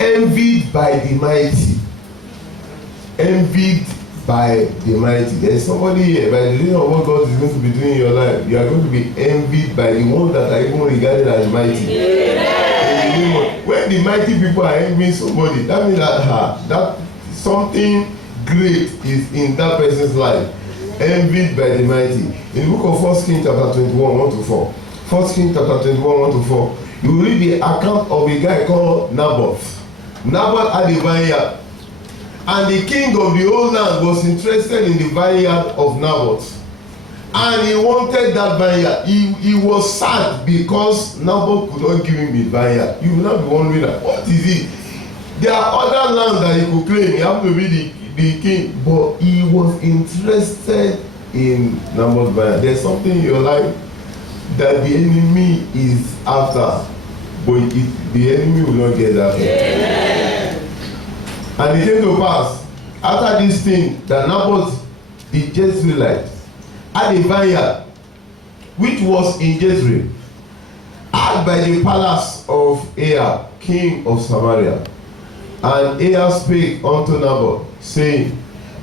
envied by the mighty. Envied by the mighty. There is somebody here, by the reason of what God is going to be doing in your life, you are going to be envied by the ones that are even regarded as mighty. Yeah. When the mighty people are envying somebody, that means that something great is in that person's life. Envied by the mighty. In the book of 1 Kings chapter 21, 1 to 4. 1 Kings chapter 21, 1 to 4. You will read the account of a guy called Naboth. Naboth had a vineyard. And the king of the whole land was interested in the vineyard of Naboth. And he wanted that vineyard. He was sad because Naboth could not give him the vineyard. You will not be wondering, what is it? There are other lands that he could claim. He happened to be the king. But he was interested in Naboth's vineyard. There's something in your life that the enemy is after. But the enemy will not get that. Yeah. And it came to pass, after this thing, that Naboth the Jezreelite had a vineyard which was in Jezreel, had by the palace of Ahab, king of Samaria. And Ahab spake unto Naboth, saying,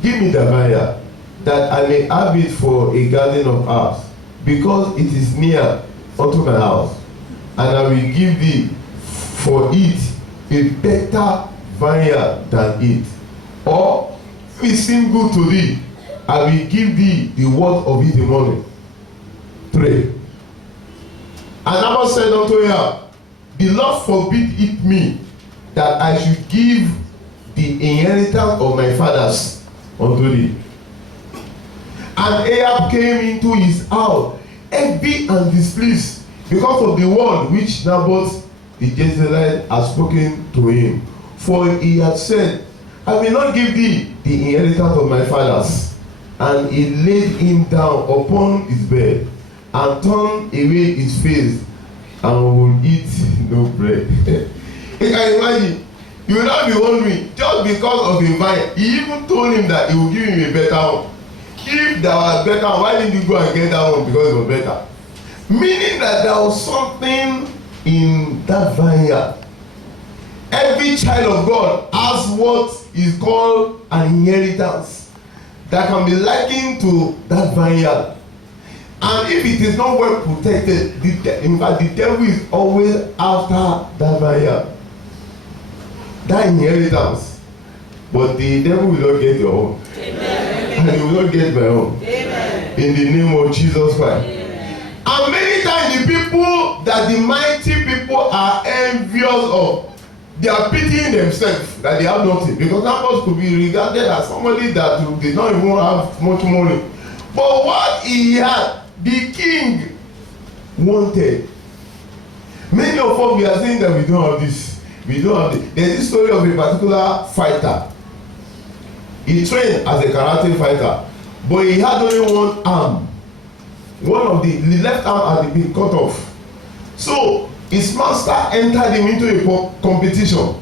Give me the vineyard, that I may have it for a garden of herbs, because it is near unto my house, and I will give thee for it a better vineyard than it. Or if it seem good to thee, I will give thee the worth of it in money. Pray. And Naboth said unto Ahab, The Lord forbid it me, that I should give the inheritance of my fathers unto thee. And Ahab came into his house, heavy and displeased, because of the word which Naboth the Jezreelite had spoken to him. For he had said, I will not give thee the inheritance of my fathers. And he laid him down upon his bed, and turned away his face, and would eat no bread. You can imagine, you will not be wondering, just because of a vine, he even told him that he will give him a better one. If there was better, why didn't you go and get that one? Because it was better. Meaning that there was something in that vineyard. Every child of God has what is called an inheritance that can be likened to that vineyard. And if it is not well protected, in fact, the devil is always after that vineyard, that inheritance. But the devil will not get your own. Amen. And he will not get my own. Amen. In the name of Jesus Christ. Amen. And many times the people that the mighty people are envious of, they are pitying themselves that they have nothing, because Naboth could be regarded as somebody that did not even have much money. But what he had, the king wanted. Many of us, we are saying that we don't have this. We don't have this. There's this story of a particular fighter. He trained as a karate fighter, but he had only one arm. One of the left arm had been cut off. So his master entered him into a competition.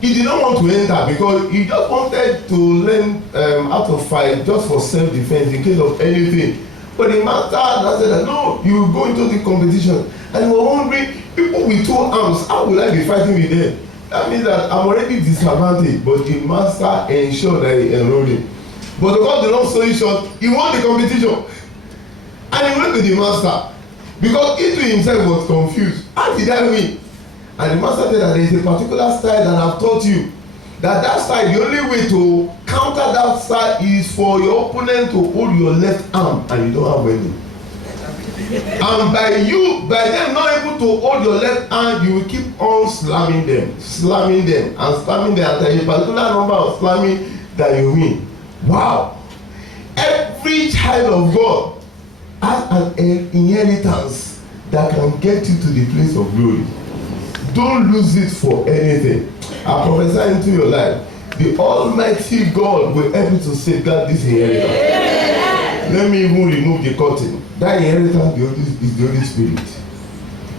He did not want to enter because he just wanted to learn how to fight just for self-defense in case of anything. But the master said that no, you will go into the competition. And he was wondering, people with two arms, how will I be fighting with them? That means that I'm already disadvantaged. But the master ensured that he enrolled him. But because the long story short, he won the competition. And he went to the master. Because he to himself was confused. How did I win? And the master said that there is a particular style that I've taught you. That style, the only way to counter that style is for your opponent to hold your left arm and you don't have any. And by them not able to hold your left hand, you will keep on slamming them, and slamming them. And there is a particular number of slamming that you win. Wow. Every child of God has an inheritance that can get you to the place of glory. Don't lose it for anything. I prophesy into your life, the Almighty God will help you to safeguard this inheritance. Yeah. Let me even remove the curtain. That inheritance is the Holy Spirit.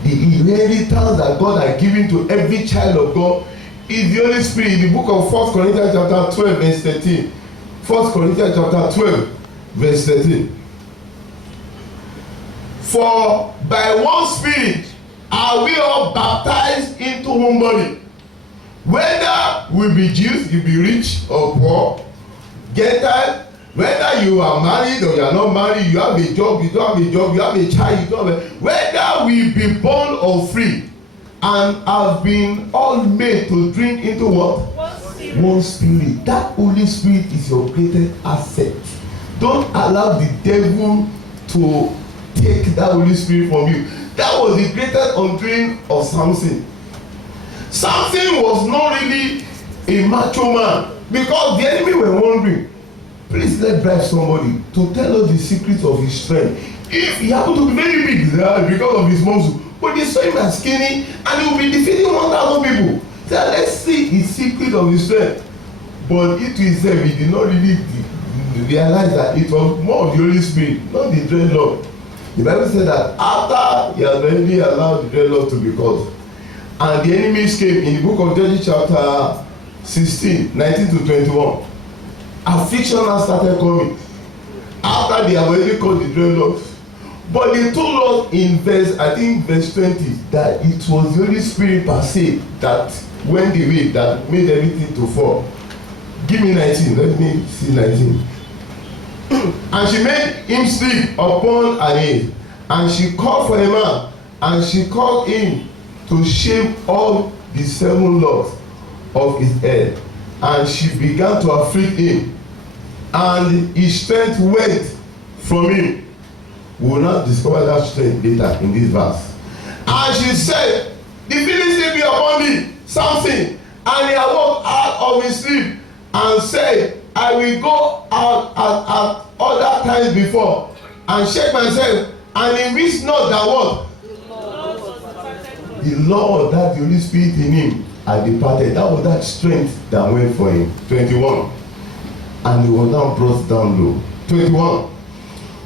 The inheritance that God has given to every child of God is the Holy Spirit. In the book of 1 Corinthians chapter 12 verse 13. 1 Corinthians chapter 12 verse 13. For by one Spirit are we all baptized into one body, Whether we be Jews, you be rich or poor, Gentile, whether you are married or you are not married, you have a job, you don't have a job, you have a child, you don't have a, whether we be born or free, and have been all made to drink into what? One spirit. That Holy Spirit is your greatest asset. Don't allow the devil to take that Holy Spirit from you. That was the greatest undoing of Samson. Samson was not really a macho man because the enemy were wondering, please let's bribe somebody to tell us the secret of his strength. If he happened to be very big because of his muscle, but they saw him as skinny and he will be defeating 1,000 people. So let's see his secret of his strength. But it himself, he did not really realize that it was more of the Holy Spirit, not the dreadlock. The Bible said that after he had already allowed the dreadlock to be caused, and the enemies came in the book of Judges chapter 16, 19 to 21, affliction now started coming after they have already caught the dreadlocks. But they told us in verse 20, that it was the Holy Spirit per se that went the way that made everything to fall. Give me 19, let me see 19. And she made him sleep upon an hill, and she called for a man, and she called him to shave all the 7 locks of his head, and she began to afflict him, and his strength went from him. We will not discover that strength later in this verse. And she said, the Philistine be upon thee, Samson. And he awoke out of his sleep and said, I will go out at other times before and shake myself, and he wist not that what? The Lord, that the Holy Spirit in him had departed. That was that strength that went for him. 21. And he was now brought down low. 21.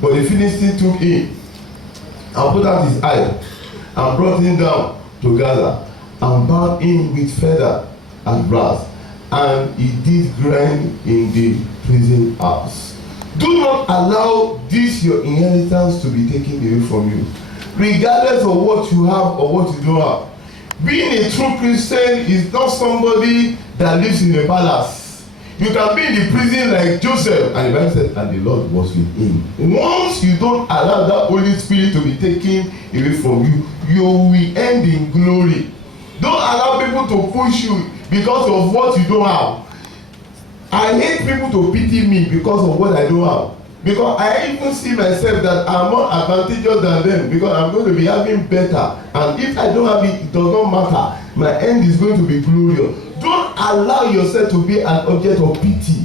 But the Philistine took him and put out his eye and brought him down to Gaza and bound him with feather and brass, and he did grind in the prison house. Do not allow this your inheritance to be taken away from you, regardless of what you have or what you don't have. Being a true Christian is not somebody that lives in a palace. You can be in the prison like Joseph, and the Bible said, and the Lord was with him. Once you don't allow that Holy Spirit to be taken away from you, you will end in glory. Don't allow people to push you because of what you don't have. I hate people to pity me because of what I don't have. Because I even see myself that I'm more advantageous than them, because I'm going to be having better. And if I don't have it, it does not matter. My end is going to be glorious. Don't allow yourself to be an object of pity.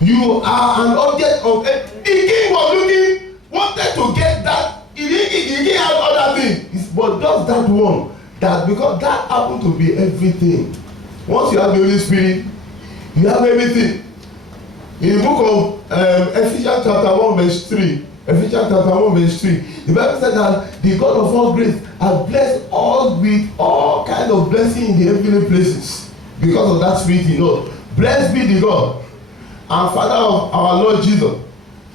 You are an object of... The king was looking, wanted to get that. He didn't have other things. But just that one. That because that happened to be everything. Once you have the Holy Spirit, you have everything. In the book of Ephesians chapter 1 verse 3, Ephesians chapter 1 verse 3, the Bible said that the God of all grace has blessed us with all kind of blessing in the heavenly places because of that Spirit in us. Blessed be the God and Father of our Lord Jesus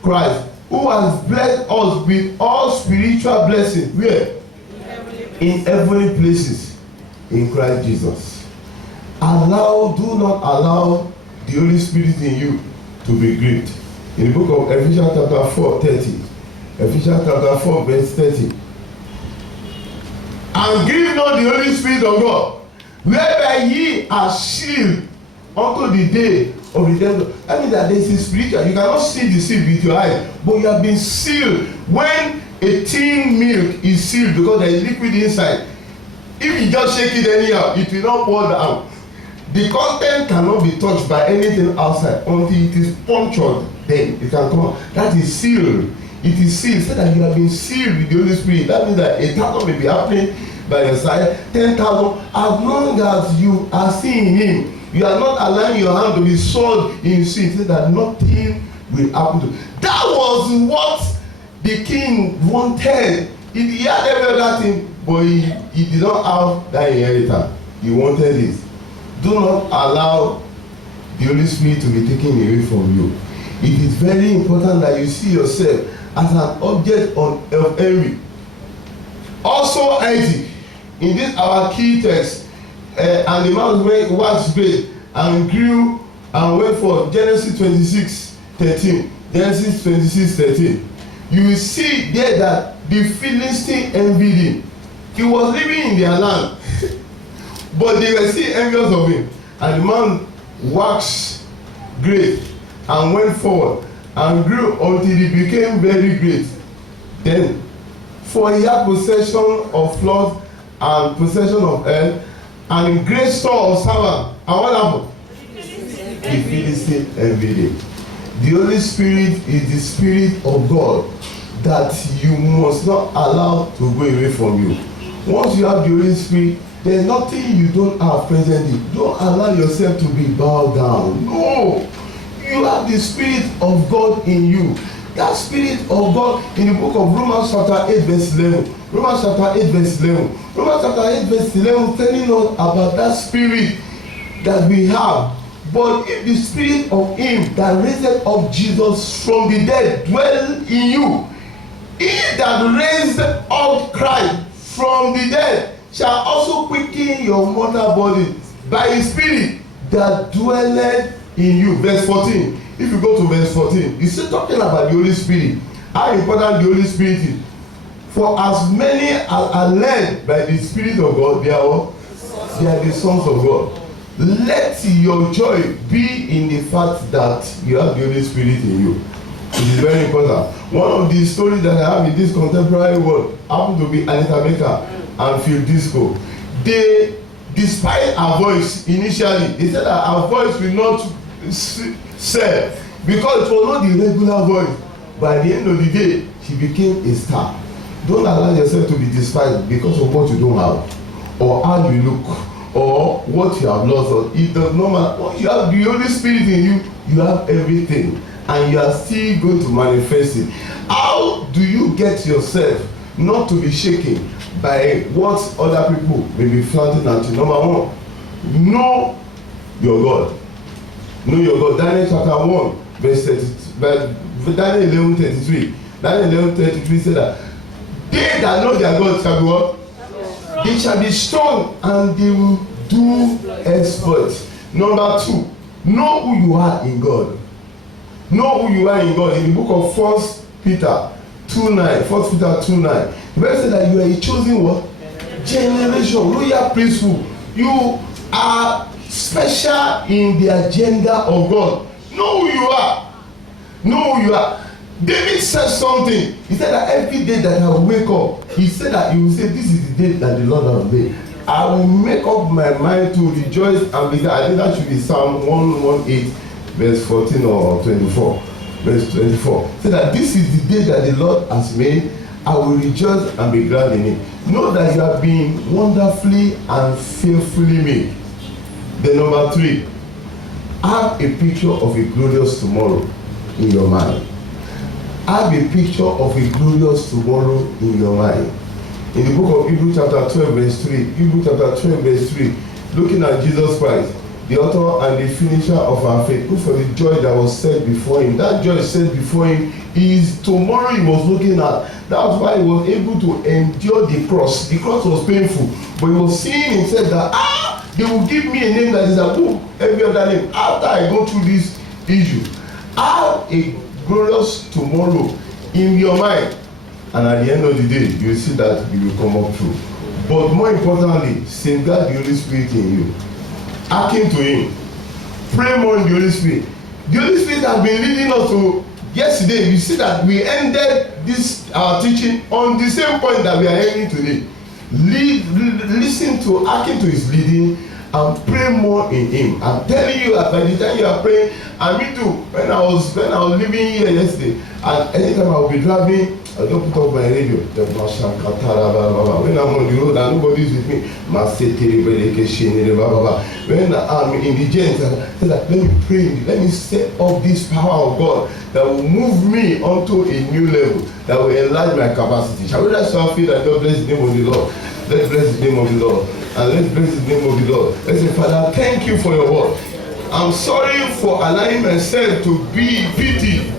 Christ, who has blessed us with all spiritual blessings. Where? In heavenly places in Christ Jesus. Do not allow the Holy Spirit in you to be grieved. In the book of Ephesians chapter 4, 30. Ephesians chapter 4, verse 30. And grieve not the Holy Spirit of God, whereby ye are sealed unto the day of redemption. I mean that this is spiritual. You cannot see the seal with your eyes, but you have been sealed. When a tin milk is sealed because there is liquid inside, if you just shake it anyhow, it will not pour down. The content cannot be touched by anything outside until it is punctured. Then it can come out. That is sealed. It is sealed. So that you have been sealed with the Holy Spirit. That means that 1,000 may be happening by your side, 10,000. As long as you are seeing Him, you are not allowing your hand to be soiled in sin, so that nothing will happen to you. That was what the king wanted. He had every other thing, but he did not have that inheritance. He wanted it. Do not allow the Holy Spirit to be taken away from you. It is very important that you see yourself as an object of envy. Also, Isaac, in this our key text, and the man waxed great and grew and went forth. Genesis 26:13. Genesis 26:13. You will see there that the Philistine envied him. He was living in their land, but they were still envious of him. And the man waxed great and went forward and grew until he became very great. Then, for he had possession of flocks and possession of earth and great store of servants. And what happened? The Philistine envied him. The Holy Spirit is the Spirit of God that you must not allow to go away from you. Once you have the Holy Spirit, there is nothing you don't have presently. Don't allow yourself to be bowed down. No. You have the Spirit of God in you. That Spirit of God in the book of Romans chapter 8 verse 11. Romans chapter 8 verse 11. Romans chapter 8 verse 11 telling us about that Spirit that we have. But if the Spirit of him that raised up Jesus from the dead dwell in you, he that raised up Christ from the dead shall also quicken your mortal body by his Spirit that dwelleth in you. Verse 14. If you go to verse 14, it's still talking about the Holy Spirit. How important the Holy Spirit is. For as many as are led by the Spirit of God, they are what? They are the sons of God. Let your joy be in the fact that you have the Holy Spirit in you. It is very important. One of the stories that I have in this contemporary world happened to be Anita Baker and Phil Disco. They, despite her voice initially, they said that her voice will not sell because it was not the regular voice. By the end of the day, she became a star. Don't allow yourself to be despised because of what you don't have, or how you look, or what you have lost. Or it does not matter. You have the Holy Spirit in you. You have everything, and you are still going to manifest it. How do you get yourself not to be shaken by what other people may be flaunting at you? Number one, know your God. Know your God. Daniel chapter 1 verse 30. Daniel 11:33. Daniel 11:33 said that they that know their God shall be what? They shall be strong and they will do exploits. Number two, know who you are in God. Know who you are in God. In the book of 1 Peter 2:9, 1 Peter 2:9, the Bible says that you are a chosen what? Generation, royal priesthood. You are special in the agenda of God. Know who you are. Know who you are. David said something. He said that every day that I will wake up, he said that he will say, this is the day that the Lord has made. I will make up my mind to rejoice and be glad. I think that should be Psalm 118, verse 14 or 24. Verse 24. He said that this is the day that the Lord has made. I will rejoice and be glad in it. Know that you have been wonderfully and fearfully made. Then number three, have a picture of a glorious tomorrow in your mind. Have a picture of a glorious tomorrow in your mind. In the book of Hebrews chapter 12 verse 3, Hebrews chapter 12 verse 3, looking at Jesus Christ, the author and the finisher of our faith, who for the joy that was set before him, that joy set before him is tomorrow he was looking at. That's why he was able to endure the cross. The cross was painful, but he was seeing himself that, they will give me a name that is above every other name after I go through this issue. Have a glorious tomorrow in your mind, and at the end of the day you will see that you will come up through. But more importantly, safeguard the Holy Spirit in you. Hearken to him. Pray more in the Holy Spirit. The Holy Spirit has been leading us to yesterday. You see that we ended this our teaching on the same point that we are ending today. Listen to, hearken to his leading and pray more in him. I'm telling you that by the time you are praying, and me too, when I was living here yesterday, and anytime I will be driving, I don't put up my radio. When I'm on the road and nobody is with me, when I'm in the gent, I say that let me pray, let me set up this power of God that will move me onto a new level, that will enlarge my capacity. Shall we just feel that God bless the name of the Lord? Let's bless the name of the Lord. And let's bless the name of the Lord. Let's say, Father, thank you for your word. I'm sorry for allowing myself to be pitied,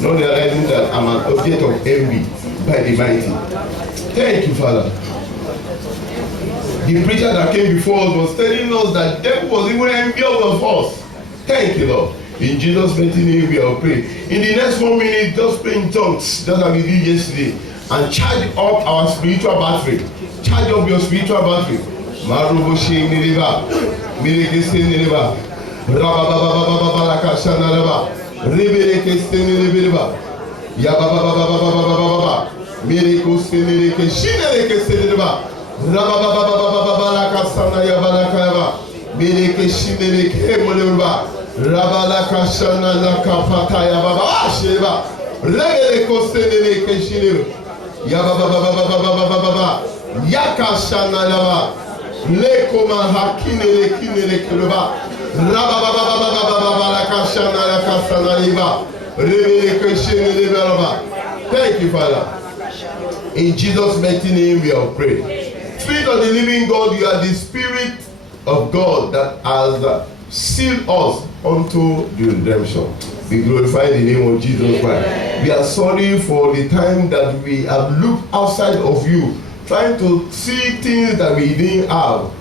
not realizing that I'm an object of envy by the mighty. Thank you, Father. The preacher that came before us was telling us that the devil was even envious of us. Thank you, Lord. In Jesus' mighty name we are praying. In the next 1 minute, just pray in tongues, just like we did yesterday, and charge up our spiritual battery. Charge up your spiritual battery. Marubo she nireba, mireke se nireba, rabababababababaka shanareba, rebeleke se nireba, yababababababababa, mireko se nireke, shinereke se nireba, rabababababababaka sanayabalaka yaba, mireke shinereke nireba. Rabalaka shana laka pataya baba sheba regele kosenele keshine ya baba baba yaka shana laba lekoma hakine lekine lekeba rababa laka shana laka sana liba regele keshine lebaba. Thank you, Father. In Jesus' mighty name we have prayed. Spirit of the living God, you are the Spirit of God that has sealed us unto the redemption. We glorify the name of Jesus Christ. We are sorry for the time that we have looked outside of you, trying to see things that we didn't have,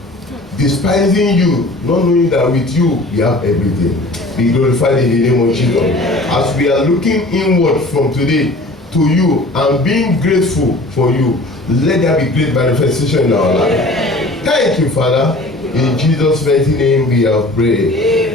despising you, not knowing that with you we have everything. We glorify the name of Jesus. As we are looking inward from today to you and being grateful for you, let there be great manifestation in our life. Thank you, Father. In Jesus' mighty name we have prayed.